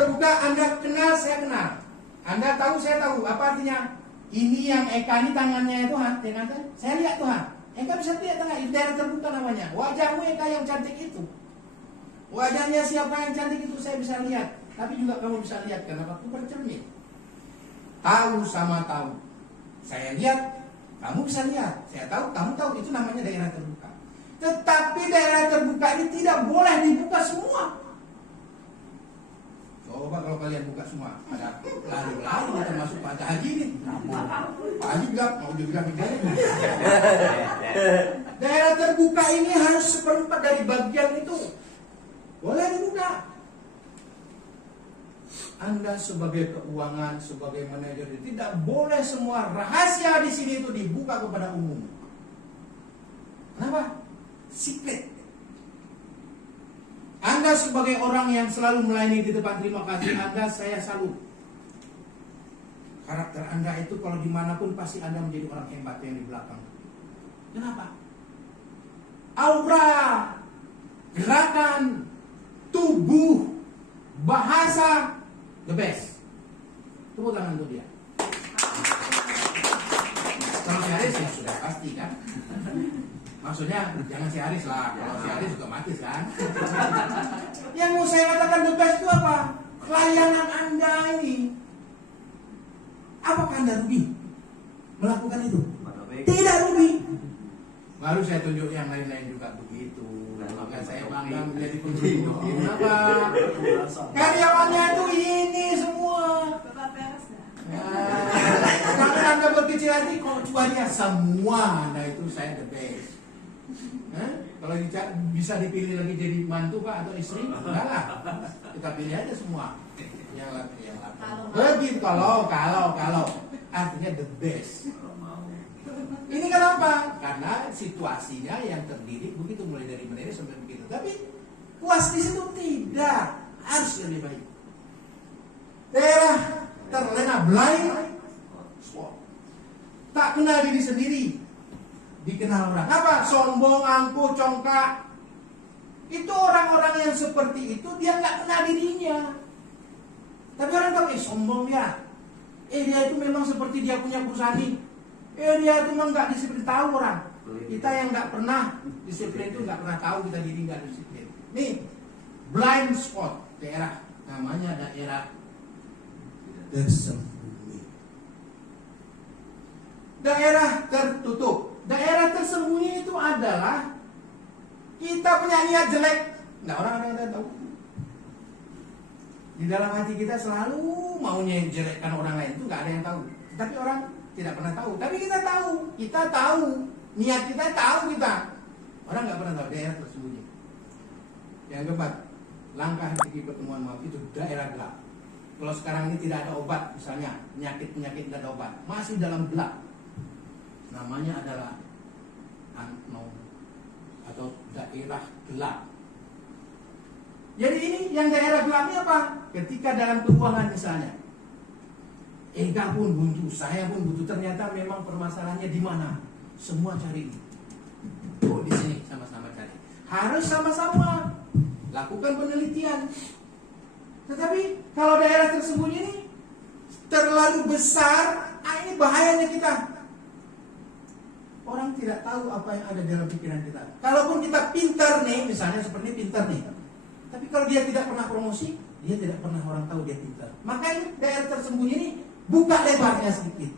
terbuka, Anda kenal, saya kenal. Anda tahu, saya tahu. Apa artinya? Ini yang Eka ini tangannya Tuhan, saya lihat Tuhan. Eka bisa lihat tangan, itu daerah terbuka namanya. Wajahmu Eka yang cantik itu. Wajahnya siapa yang cantik itu saya bisa lihat. Tapi juga kamu bisa lihat karena aku bercermin. Tahu sama tahu. Saya lihat, kamu bisa lihat. Saya tahu, kamu tahu. Itu namanya daerah terbuka. Tetapi daerah terbuka ini tidak boleh dibuka semua. Coba kalau kalian buka semua, ada lari-lari termasuk Pak Haji ini. Pak Haji bilang, mau juga bilang daerah terbuka ini harus seperempat dari bagian itu. Boleh dibuka. Anda sebagai keuangan, sebagai manajer, tidak boleh semua rahasia di sini itu dibuka kepada umum. Kenapa? Secret. Anda sebagai orang yang selalu melayani di depan terima kasih Anda, saya salut. Karakter Anda itu kalau dimanapun pasti Anda menjadi orang hebat yang di belakang. Kenapa? Aura, gerakan, tubuh, bahasa, the best. Tepuk tangan untuk dia. Kalau si Aris ya sudah pasti kan. Maksudnya jangan si Aris lah. Kalau si Aris juga mati kan. Yang mau saya katakan the best itu apa? Layanan Anda ini. Apakah Anda rugi melakukan itu? Tidak rugi. Baru saya tunjuk yang lain-lain juga begitu. Maka saya bangga menjadi pemimpin. Kenapa? Karyawannya itu ini semua. Jangan Anda berkecil hati. Kalau cuanya semua Anda itu saya the best. Kalau bisa dipilih lagi jadi mantu Pak atau istri, enggak lah. Kita pilih aja semua. Yang begitu kalau artinya the best. Ini kenapa? Karena situasinya yang terdiri begitu mulai dari manajer sampai begitu. Tapi puas di situ tidak, harus lebih baik. Daerah terlena blind spot. Tak kenal diri sendiri. Dikenal orang. Apa? Sombong, angkuh, congkak. Itu orang-orang yang seperti itu dia nggak kenal dirinya. Tapi orang tahu, sombong dia. Dia itu memang seperti dia punya perusahaan ini. Dia itu memang nggak disiplin. Tahu orang. Kita yang nggak pernah disiplin itu nggak pernah tahu kita diri nggak disiplin. Nih, blind spot daerah. Namanya daerah tersembunyi. Daerah tertutup. Daerah tersembunyi itu adalah kita punya niat jelek. Nggak orang ada yang tahu. Di dalam hati kita selalu maunya jelekkan orang lain itu nggak ada yang tahu. Tapi orang tidak pernah tahu. Tapi kita tahu. Kita tahu. Niat kita tahu kita. Orang nggak pernah tahu daerah tersembunyi. Yang keempat, langkah di pertemuan maaf itu daerah gelap. Kalau sekarang ini tidak ada obat, misalnya penyakit tidak ada obat, masih dalam gelap. Namanya adalah unknown atau daerah gelap. Jadi ini yang daerah gelap ini apa? Ketika dalam keuangan misalnya, Eka pun buntu, saya pun buntu. Ternyata memang permasalahannya di mana? Semua cari. Oh, di sini sama-sama cari. Harus sama-sama lakukan penelitian. Tetapi kalau daerah tersembunyi ini terlalu besar, ini bahayanya kita. Orang tidak tahu apa yang ada dalam pikiran kita. Kalaupun kita pintar nih, misalnya seperti pintar nih, tapi kalau dia tidak pernah promosi, dia tidak pernah orang tahu dia pintar. Makanya daerah tersembunyi ini buka lebarnya sedikit.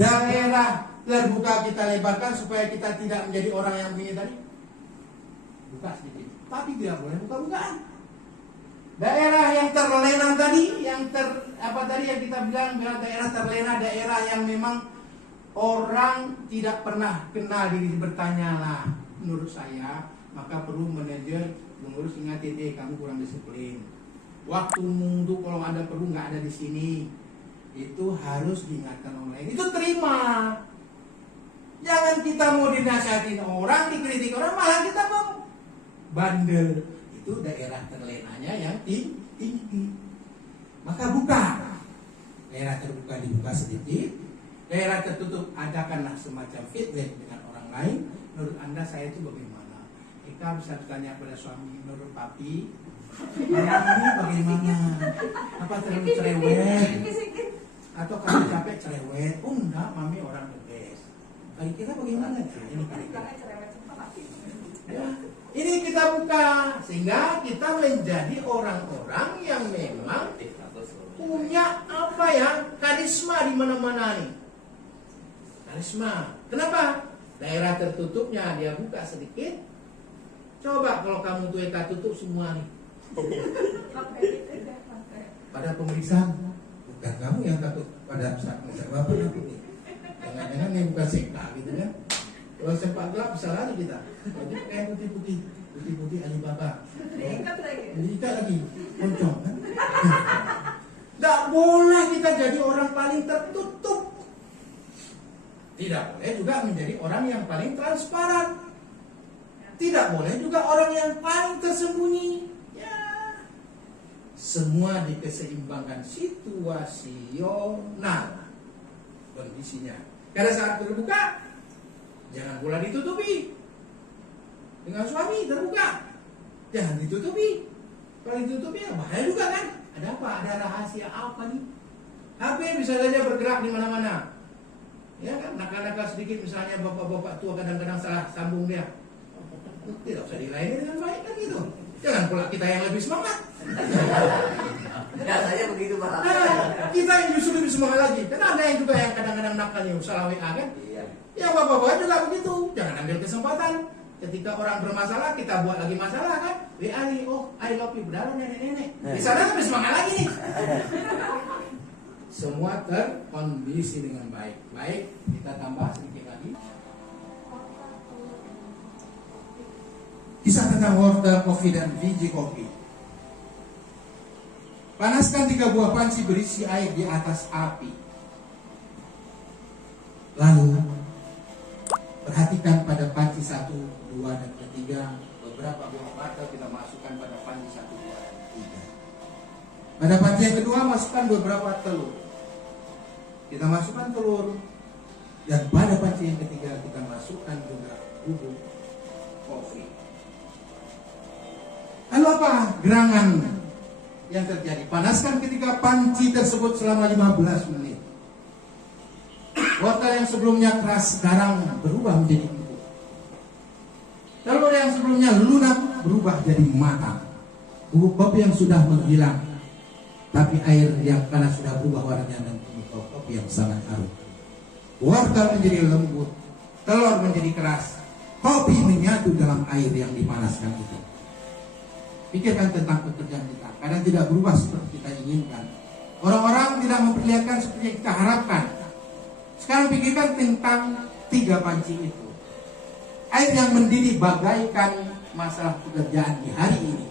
Daerah terbuka kita lebarkan supaya kita tidak menjadi orang yang begini tadi. Buka sedikit, tapi tidak boleh buka-bukaan. Daerah yang terlena tadi, yang kita bilang daerah terlena, daerah yang memang orang tidak pernah kenal diri. Bertanyalah, menurut saya maka perlu manajer mengurus, ingatin, kamu kurang disiplin. Waktumu tuh kalau ada perlu nggak ada di sini, itu harus diingatkan orang lain. Itu terima. Jangan kita mau dinasihatin orang, dikritik orang, malah kita mau bandel. Itu daerah terlenanya yang tinggi. Maka buka. Daerah terbuka dibuka sedikit. Daerah tertutup adakanlah semacam feedback dengan orang lain. Menurut Anda saya itu bagaimana? Eka bisa bertanya pada suami, menurut papi Ini bagaimana? Apa terlalu cerewet? Atau kamu capek cerewet? Oh enggak, mami orang the best. Bagi kita bagaimana? Ini ya, ini kita buka sehingga kita menjadi orang-orang yang memang punya apa ya, karisma di mana-mana nih. Karisma. Kenapa? Daerah tertutupnya dia buka sedikit. Coba kalau kamu tuh Eka tutup semua nih. Pada pemeriksaan, bukan kamu yang takut pada saat pemeriksaan, bapak takut nih. Jangan-jangan yang bukan sekta gitu kan. Kalau sempat gelap bisa lari kita. Jadi kayak putih-putih Alibaba. Diikat lagi, pocong kan. Tidak boleh kita jadi orang paling tertutup. Tidak boleh juga menjadi orang yang paling transparan. Tidak boleh juga orang yang paling tersembunyi. Ya. Semua dikeseimbangkan situasional kondisinya. Pada saat terbuka, jangan pula ditutupi. Dengan suami terbuka, jangan ditutupi. Kalau ditutupi ya bahaya juga kan. Ada apa? Ada rahasia apa nih? HP bisa saja bergerak di mana-mana. Ya kan, nakal-nakal sedikit misalnya bapak-bapak tua kadang-kadang salah sambung dia. Tidak usah dilayani dengan baik kan gitu. Jangan pula kita yang lebih semangat. Biasanya begitu Pak. Nah, kita yang justru lebih semangat lagi. Karena ada yang juga yang kadang-kadang nakalnya salah WA kan. Iya. Ya bapak-bapak juga begitu. Jangan ambil kesempatan. Ketika orang bermasalah, kita buat lagi masalah kan. WA nih, oh I love you, berdarah nenek-nenek. Di sana lebih semangat lagi nih. Semua terkondisi dengan baik. Baik, kita tambah sedikit lagi. Kisah tentang wortel, kopi, dan biji kopi. Panaskan 3 buah panci berisi air di atas api. Lalu perhatikan pada panci 1, 2, dan ketiga. Beberapa buah wortel kita masukkan pada panci 1, 2, dan 3. Pada panci yang kedua masukkan beberapa telur. Kita masukkan telur. Dan pada panci yang ketiga kita masukkan juga bubuk kopi. Lalu apa gerangan yang terjadi? Panaskan ketiga panci tersebut selama 15 menit. Wortel yang sebelumnya keras sekarang berubah menjadi empuk. Telur yang sebelumnya lunak berubah jadi matang. Bubuk kopi yang sudah menghilang, tapi air yang panas sudah berubah warnanya dan bubuk kopi yang sangat harum. Wortel menjadi lembut, telur menjadi keras, kopi menyatu dalam air yang dipanaskan itu. Pikirkan tentang pekerjaan kita. Kadang tidak berubah seperti kita inginkan. Orang-orang tidak memperlihatkan seperti yang kita harapkan. Sekarang pikirkan tentang 3 panci itu. Air yang mendidih bagaikan masalah pekerjaan di hari ini.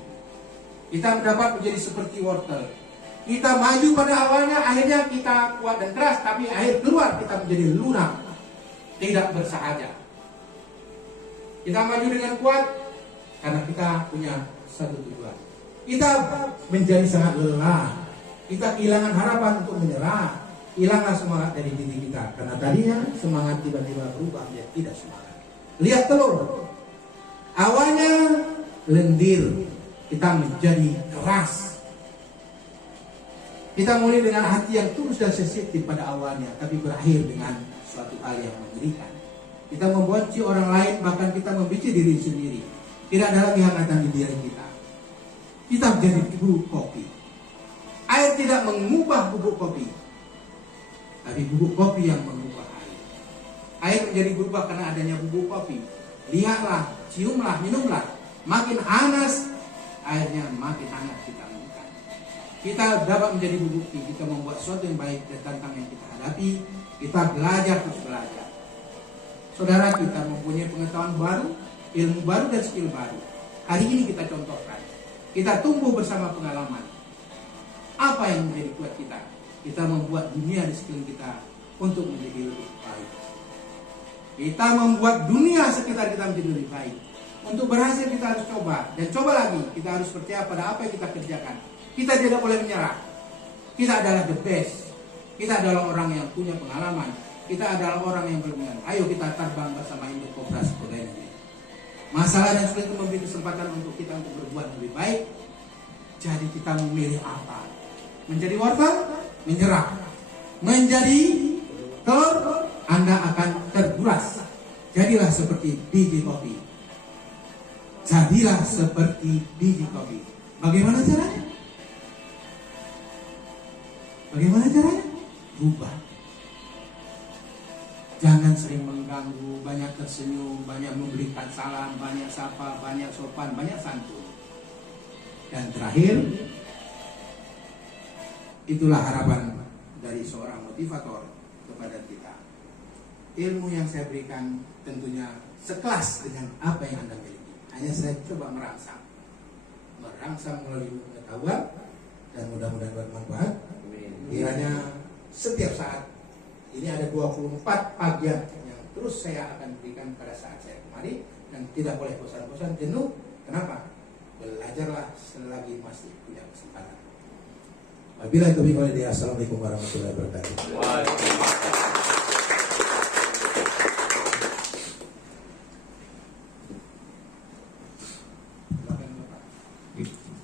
Kita mendapat menjadi seperti wortel. Kita maju pada awalnya, akhirnya kita kuat dan keras, tapi akhir keluar kita menjadi lunak, tidak bersahaja. Kita maju dengan kuat karena kita punya satu tujuan. Kita menjadi sangat lelah. Kita kehilangan harapan untuk menyerah. Hilanglah semangat dari diri kita. Karena tadinya semangat tiba-tiba berubah menjadi tidak semangat. Lihat telur. Awalnya lendir. Kita menjadi keras. Kita mulai dengan hati yang tulus dan sensitif pada awalnya, tapi berakhir dengan suatu hal yang mengerikan. Kita membenci orang lain, bahkan kita membenci diri sendiri. Tidak ada lagi hangatan di diri kita. Kita menjadi bubuk kopi. Air tidak mengubah bubuk kopi, tapi bubuk kopi yang mengubah air. Air menjadi berubah karena adanya bubuk kopi. Lihatlah, ciumlah, minumlah. Makin panas, airnya makin hangat kita minum. Kita dapat menjadi bubuk kopi. Kita membuat sesuatu yang baik dan tantang yang kita hadapi. Kita belajar terus belajar. Saudara, kita mempunyai pengetahuan baru, ilmu baru dan skill baru. Hari ini kita contohkan. Kita tumbuh bersama pengalaman. Apa yang menjadi kuat kita? Kita membuat dunia di sekeliling kita untuk menjadi lebih baik. Kita membuat dunia sekitar kita menjadi lebih baik. Untuk berhasil kita harus coba. Dan coba lagi, kita harus percaya pada apa yang kita kerjakan. Kita tidak boleh menyerah. Kita adalah the best. Kita adalah orang yang punya pengalaman. Kita adalah orang yang berminat. Ayo kita terbang bersama induk Koperasi Pegawai. Masalah dan sulit itu memberi kesempatan untuk kita untuk berbuat lebih baik. kita memilih apa. Menjadi wortel, menyerap. Menjadi telur, Anda akan terburas. Jadilah seperti biji kopi. Jadilah seperti biji kopi. Bagaimana caranya? Bagaimana caranya? Rubah. Jangan sering mengganggu, banyak tersenyum, banyak memberikan salam, banyak sapa, banyak sopan, banyak santun. Dan terakhir, itulah harapan dari seorang motivator kepada kita. Ilmu yang saya berikan tentunya sekelas dengan apa yang Anda miliki. Hanya saya coba merangsang melalui pengetahuan, dan mudah-mudahan bermanfaat. Kiranya setiap saat, ini ada 24 bagian yang terus saya akan berikan pada saat saya kemari, dan tidak boleh bosan-bosan, jenuh. Kenapa? Belajarlah selagi masih punya kesempatan. Wabillahi taufiq wal hidayah. Assalamualaikum warahmatullahi wabarakatuh.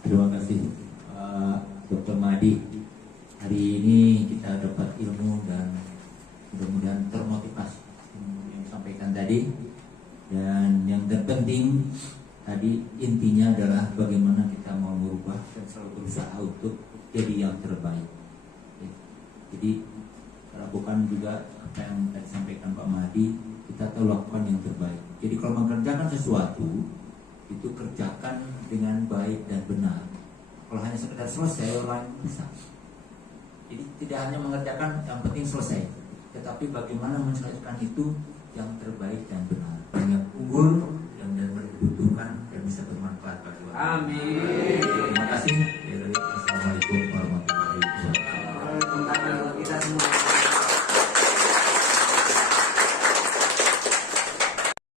Terima kasih Dr. Mahdi. Hari ini kita dapat ilmu dan mudah-mudahan termotivasi yang disampaikan tadi. Dan yang terpenting tadi intinya adalah bagaimana kita mau merubah dan selalu berusaha untuk jadi yang terbaik. Jadi lakukan juga apa yang tadi disampaikan Pak Mahdi, kita tahu lakukan yang terbaik. Jadi kalau mengerjakan sesuatu itu kerjakan dengan baik dan benar. Kalau hanya sekedar selesai, orang bisa. Jadi tidak hanya mengerjakan yang penting selesai, tetapi bagaimana menyelesaikan itu yang terbaik dan benar, banyak unggul yang benar-benar dibutuhkan dan bisa bermanfaat bagi orang. Amin. Terima kasih. Assalamualaikum warahmatullahi wabarakatuh. Kita semua.